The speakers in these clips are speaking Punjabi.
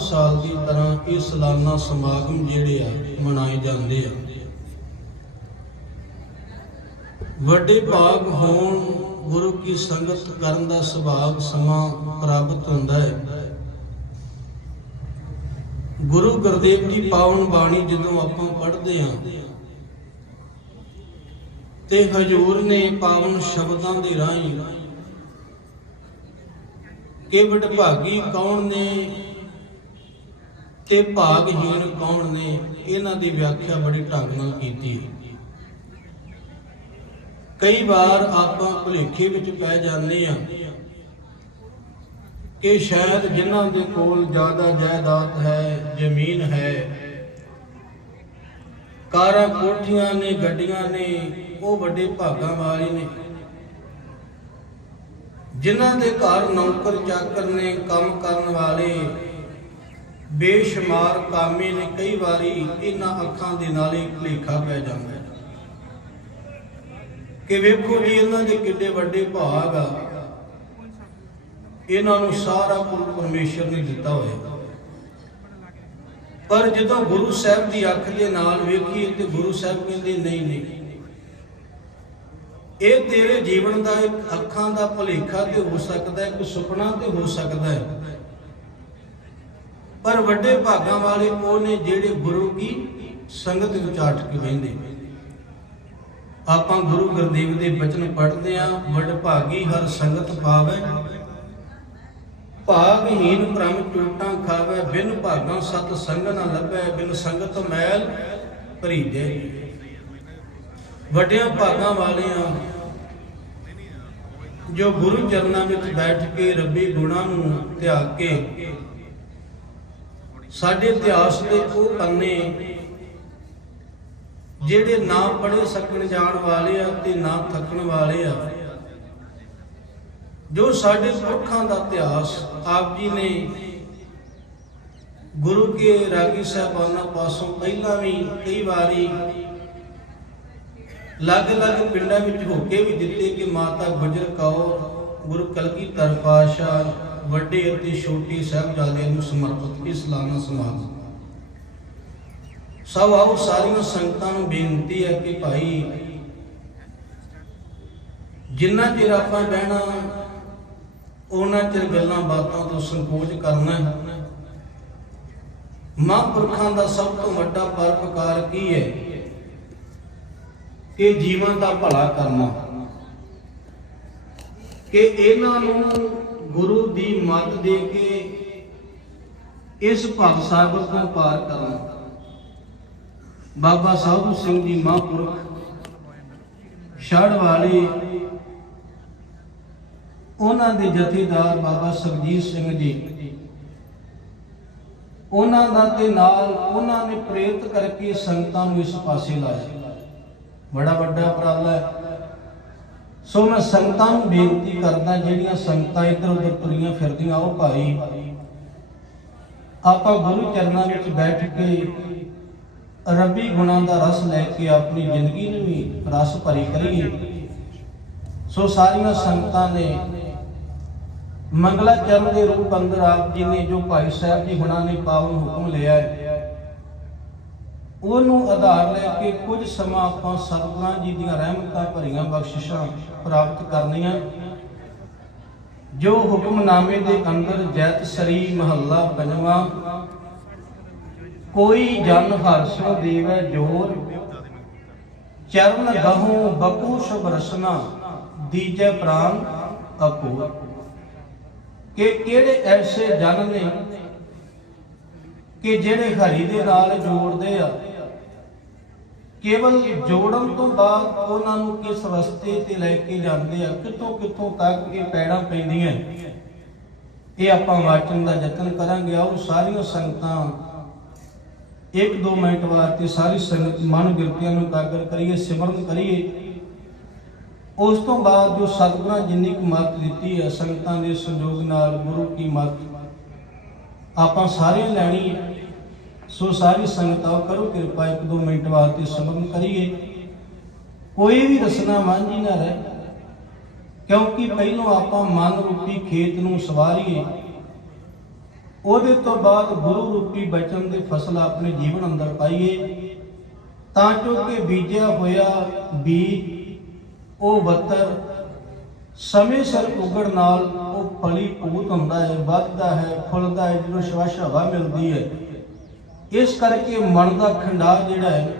ਸਾਲ ਦੀ ਤਰ੍ਹਾਂ ਇਹ ਸਾਲਾਨਾ ਸਮਾਗਮ ਜਿਹੜੇ ਆ ਮਨਾਏ ਜਾਂਦੇ ਆ। ਵੱਡੇ ਭਾਗ ਹੋਣ ਗੁਰੂ ਕੀ ਸੰਗਤ ਕਰਨ ਦਾ ਸੁਭਾਗ ਸਮਾਂ ਪ੍ਰਾਪਤ ਹੁੰਦਾ ਹੈ। ਗੁਰੂ ਗੁਰਦੇਵ ਜੀ ਪਾਵਨ ਬਾਣੀ ਜਦੋਂ ਆਪਾਂ ਪੜ੍ਹਦੇ ਹਾਂ ਤੇ ਹਜੂਰ ਨੇ ਪਾਵਨ ਸ਼ਬਦਾਂ ਦੇ ਰਾਹੀਂ ਕਿ ਵਡਭਾਗੀ ਕੌਣ ਨੇ ਤੇ ਭਾਗਹੀਣ ਕੌਣ ਨੇ, ਇਹਨਾਂ ਦੀ ਵਿਆਖਿਆ ਬੜੀ ਢੰਗ ਨਾਲ ਕੀਤੀ। ਕਈ ਵਾਰ ਆਪਾਂ ਭੁਲੇਖੇ ਵਿੱਚ ਪੈ ਜਾਂਦੇ ਆ ਕਿ ਸ਼ਾਇਦ ਜਿਨ੍ਹਾਂ ਦੇ ਕੋਲ ਜ਼ਿਆਦਾ ਜਾਇਦਾਦ ਹੈ, ਜ਼ਮੀਨ ਹੈ, ਕਾਰਾਂ, ਕੋਠੀਆਂ ਨੇ, ਗੱਡੀਆਂ ਨੇ, ਉਹ ਵੱਡੇ ਭਾਗਾਂ ਵਾਲੇ ਨੇ। ਜਿਨ੍ਹਾਂ ਦੇ ਘਰ ਨੌਕਰ ਚਾਕਰ ਨੇ, ਕੰਮ ਕਰਨ ਵਾਲੇ ਬੇਸ਼ੁਮਾਰ ਕਾਮੇ ਨੇ ਕਈ ਵਾਰੀ ਇਹਨਾਂ ਅੱਖਾਂ ਦੇ ਨਾਲ ਹੀ ਭੁਲੇਖਾ ਪੈ ਜਾਂਦਾ ਹੈ। ਕਿ ਵੇਖੋ ਜੀ, ਇਹਨਾਂ ਦੇ ਕਿੱਡੇ ਵੱਡੇ ਭਾਗ ਆ। ਇਹਨਾਂ ਨੂੰ ਸਾਰਾ ਕੁਝ ਪਰਮੇਸ਼ਰ ਨੇ ਦਿੱਤਾ ਹੋਇਆ। ਪਰ ਜਦੋਂ ਗੁਰੂ ਸਾਹਿਬ ਦੀ ਅੱਖ ਦੇ ਨਾਲ ਵੇਖੀਏ ਤੇ ਗੁਰੂ ਸਾਹਿਬ ਕਹਿੰਦੇ, ਨਹੀਂ ਨਹੀਂ। ਇਹ ਤੇਰੇ ਜੀਵਨ ਦਾ ਇੱਕ ਅੱਖਾਂ ਦਾ ਭੁਲੇਖਾ ਤੇ ਹੋ ਸਕਦਾ ਹੈ, ਇੱਕ ਸੁਪਨਾ ਤੇ ਹੋ ਸਕਦਾ ਹੈ। ਪਰ ਵੱਡੇ ਭਾਗਾਂ ਵਾਲੇ ਉਹ ਨੇ ਜਿਹੜੇ ਗੁਰੂ ਕੀ ਸੰਗਤ ਵਿੱਚ ਆਟ ਕੇ ਬਹਿੰਦੇ ਆਪਾਂ ਗੁਰੂ ਗੁਰਦੇਵ ਦੇ ਬਚਨ ਪੜ੍ਹਦੇ ਆਂ ਵੱਡ ਭਾਗੀ ਹਰ ਸੰਗਤ ਪਾਵੇ। ਭਾਗਹੀਨ ਪ੍ਰਮ ਟੂਟਾਂ ਖਾਵੇ, ਬਿਨ ਭਾਗਾਂ ਸਤ ਸੰਗ ਨਾ ਲੱਭੈ, ਬਿਨ ਸੰਗਤ ਮੈਲ ਭਰੀਜੈ ਵੱਡਿਆਂ ਭਾਗਾਂ ਵਾਲਿਆਂ, ਜੋ ਗੁਰੂ ਚਰਨਾਂ ਵਿੱਚ ਬੈਠ ਕੇ ਰੱਬੀ ਗੁਣਾਂ ਨੂੰ ਧਿਆਨ ਕੇ ਸਾਡੇ ਇਤਿਹਾਸ ਦੇ ਉਹ ਪੰਨੇ ਜਿਹੜੇ ਨਾ ਪੜ੍ਹੇ ਸਕਣ ਜਾਣ ਵਾਲੇ ਆ ਤੇ ਨਾ ਥੱਕਣ ਵਾਲੇ ਆ, ਜੋ ਸਾਡੇ ਪੁਰਖਾਂ ਦਾ ਇਤਿਹਾਸ ਆਪ ਜੀ ਨੇ ਗੁਰੂ ਕੇ ਰਾਗੀ ਸਾਹਿਬਾਨਾਂ ਪਾਸੋਂ ਪਹਿਲਾਂ ਵੀ ਕਈ ਵਾਰੀ ਲੱਗ-ਲੱਗ ਪਿੰਡਾਂ ਵਿੱਚ ਹੋ ਕੇ ਵੀ ਦਿੱਤੇ ਕਿ ਮਾਤਾ ਗੁਜਰ ਕੌਰ, ਗੁਰੂ ਕਲਗੀਧਰ ਪਾਤਸ਼ਾਹ ਵੱਡੇ ਅਤੇ ਛੋਟੇ ਸਾਹਿਬਜ਼ਾਦਿਆਂ ਨੂੰ ਸਮਰਪਿਤ ਇਸਲਾਮਾ ਸਮਾਗਮ ਸਭ ਆਓ ਸਾਰੀਆਂ ਸੰਗਤਾਂ ਨੂੰ ਬੇਨਤੀ ਹੈ ਕਿ ਭਾਈ, ਜਿੰਨਾ ਚਿਰ ਆਪਾਂ ਬਹਿਣਾ ਉਹਨਾਂ ਚਿਰ ਗੱਲਾਂ ਬਾਤਾਂ ਤੋਂ ਸੰਕੋਚ ਕਰਨਾ ਹੈ। ਮਹਾਂਪੁਰਖਾਂ ਦਾ ਸਭ ਤੋਂ ਵੱਡਾ ਪਰਪਕਾਰ ਕੀ ਹੈ? ਕਿ ਜੀਵਨ ਦਾ ਭਲਾ ਕਰਨਾ। ਕਿ ਇਹਨਾਂ ਨੂੰ ਗੁਰੂ ਦੀ ਮੱਤ ਦੇ ਕੇ ਇਸ ਭਵ ਸਾਗਰ ਤੋਂ ਪਾਰ ਕਰਾਂ। ਬਾਬਾ ਸਾਧੂ ਸਿੰਘ ਜੀ ਮਹਾਂਪੁਰਖ ਛੜ ਵਾਲੇ ਉਹਨਾਂ ਦੇ ਜਥੇਦਾਰ ਬਾਬਾ ਸਰਜੀਤ ਸਿੰਘ ਜੀ, ਉਹਨਾਂ ਦਾ ਤੇ ਨਾਲ ਉਹਨਾਂ ਨੇ ਪ੍ਰੇਰਿਤ ਕਰਕੇ ਸੰਗਤਾਂ ਨੂੰ ਇਸ ਪਾਸੇ ਲਾਇਆ। ਬੜਾ ਵੱਡਾ ਉਪਰਾਲਾ ਹੈ। ਸੋ ਮੈਂ ਸੰਗਤਾਂ ਨੂੰ ਬੇਨਤੀ ਕਰਦਾ, ਜਿਹੜੀਆਂ ਸੰਗਤਾਂ ਇੱਧਰ ਉੱਧਰ ਤੁਰੀਆਂ ਫਿਰਦੀਆਂ, ਉਹ ਭਾਈ, ਆਪਾਂ ਗੁਰੂ ਚਰਨਾਂ ਵਿੱਚ ਬੈਠ ਕੇ ਰੱਬੀ ਗੁਣਾਂ ਦਾ ਰਸ ਲੈ ਕੇ ਆਪਣੀ ਜ਼ਿੰਦਗੀ ਨੂੰ ਵੀ ਰਸ ਭਰੀ ਕਰੀਏ। ਸੋ ਸਾਰੀਆਂ ਸੰਗਤਾਂ ਨੇ ਮੰਗਲਾ ਚਰਨ ਦੇ ਰੂਪ ਅੰਦਰ ਆਪ ਜੀ ਨੇ ਜੋ ਭਾਈ ਸਾਹਿਬ ਜੀ ਹੁਣਾਂ ਨੇ ਪਾਵਨ ਹੁਕਮ ਲਿਆ ਹੈ ਉਹਨੂੰ ਆਧਾਰ ਲੈ ਕੇ ਕੁਝ ਸਮਾਂ ਆਪਾਂ ਸਤਿਗੁਰਾਂ ਜੀ ਦੀਆਂ ਰਹਿਮਤਾਂ ਭਰੀਆਂ ਬਖਸ਼ਿਸ਼ਾਂ ਪ੍ਰਾਪਤ ਕਰਨੀਆਂ। ਜੋ ਹੁਕਮਨਾਮੇ ਦੇ ਅੰਦਰ ਜੈਤ ਸਰੀ ਮਹੱਲਾ ਪੰਜਵਾਂ, ਕੋਈ ਜਨ ਹਰਸੋ ਦੇਵੈ ਜੋਰ, ਚਰਨ ਗਹੂ ਬਕੂ ਸ਼ੁਭ ਰਸਨਾ, ਦੀਜੈ ਪ੍ਰਾਨ ਅਪੂਰ। ਕਿ ਕਿਹੜੇ ਐਸੇ ਜਨ ਨੇ ਕਿ ਜਿਹੜੇ ਹਰੀ ਦੇ ਨਾਲ ਜੋੜਦੇ ਆ ਕੇਵਲ ਜੋੜਨ ਤੋਂ ਬਾਅਦ ਉਹਨਾਂ ਨੂੰ ਕਿਸ ਰਸਤੇ ਤੇ ਲੈ ਕੇ ਜਾਂਦੇ ਆ, ਕਿੱਥੋਂ ਕਿੱਥੋਂ ਤੱਕ ਇਹ ਪੈੜਾਂ ਪੈਂਦੀਆਂ ਇਹ ਆਪਾਂ ਵਾਚਨ ਦਾ ਯਤਨ ਕਰਾਂਗੇ। ਆਓ ਸਾਰੀਆਂ ਸੰਗਤਾਂ ਇੱਕ ਦੋ ਮਿੰਟ ਵਾਸਤੇ ਸਾਰੀ ਸੰਗਤ ਮਨ ਗਿਰਤੀਆਂ ਨੂੰ ਇਕਾਗਰ ਕਰੀਏ, ਸਿਮਰਨ ਕਰੀਏ। ਉਸ ਤੋਂ ਬਾਅਦ ਜੋ ਸਤਿਗੁਰਾਂ ਜਿੰਨੀ ਕੁ ਮਤ ਦਿੱਤੀ ਹੈ ਸੰਗਤਾਂ ਦੇ ਸੰਯੋਗ ਨਾਲ ਗੁਰੂ ਕੀ ਮਤ ਆਪਾਂ ਸਾਰੇ ਲੈਣੀ ਹੈ ਸੋ ਸਾਰੀ ਸੰਗਤਾਂ ਕਰੋ ਕਿਰਪਾ, ਇੱਕ ਦੋ ਮਿੰਟ ਵਾਸਤੇ ਸਿਮਰਨ ਕਰੀਏ। ਕੋਈ ਵੀ ਰਸਨਾ ਮਾਂਝੀ ਨਾ ਰਹੇ, ਕਿਉਂਕਿ ਪਹਿਲੋਂ ਆਪਾਂ ਮਨ ਰੂਪੀ ਖੇਤ ਨੂੰ ਸਵਾਰੀਏ। ਉਹਦੇ ਤੋਂ ਬਾਅਦ ਗੁਰੂ ਰੂਪੀ ਬਚਨ ਦੀ ਫਸਲ ਆਪਣੇ ਜੀਵਨ ਅੰਦਰ ਪਾਈਏ। ਤਾਂ ਜੋ ਕਿ ਬੀਜਿਆ ਹੋਇਆ ਬੀਜ, ਉਹ ਬੱਤਰ, ਸਮੇਂ ਸਿਰ ਉਗੜ ਨਾਲ ਉਹ ਫਲੀ ਭੂਤ ਹੁੰਦਾ ਹੈ, ਵੱਧਦਾ ਹੈ, ਫੁੱਲਦਾ ਹੈ, ਜਦੋਂ ਸ਼ਵਾਸ਼ ਹਵਾ ਮਿਲਦੀ ਹੈ। ਇਸ ਕਰਕੇ ਮਨ ਦਾ ਖੰਡਾ ਜਿਹੜਾ ਹੈ,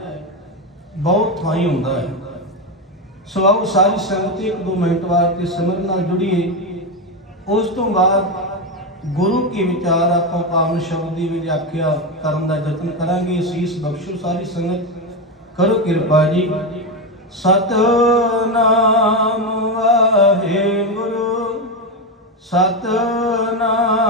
ਬਹੁਤ ਥਾਈ ਹੁੰਦਾ ਹੈ। ਸੋ ਆਓ ਸਾਰੀ ਸੰਗਤ ਇੱਕ ਦੋ ਮਿੰਟ ਵਾਸਤੇ ਸਿਮਰਨ ਨਾਲ ਜੁੜੀਏ। ਉਸ ਤੋਂ ਬਾਅਦ ਗੁਰੂ ਕੀ ਵਿਚਾਰ ਆਪਾਂ ਪਾਵਨ ਸ਼ਬਦ ਦੀ ਵਿਆਖਿਆ ਕਰਨ ਦਾ ਯਤਨ ਕਰਾਂਗੇ। ਸੀਸ ਬਖਸ਼ੋ ਸਾਰੀ ਸੰਗਤ। ਕਰੋ ਕਿਰਪਾ ਜੀ। ਸਤਨਾਮ ਵਾਹਿਗੁਰੂ। ਸਤਨਾਮ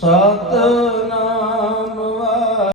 ਸਤਨਾਮ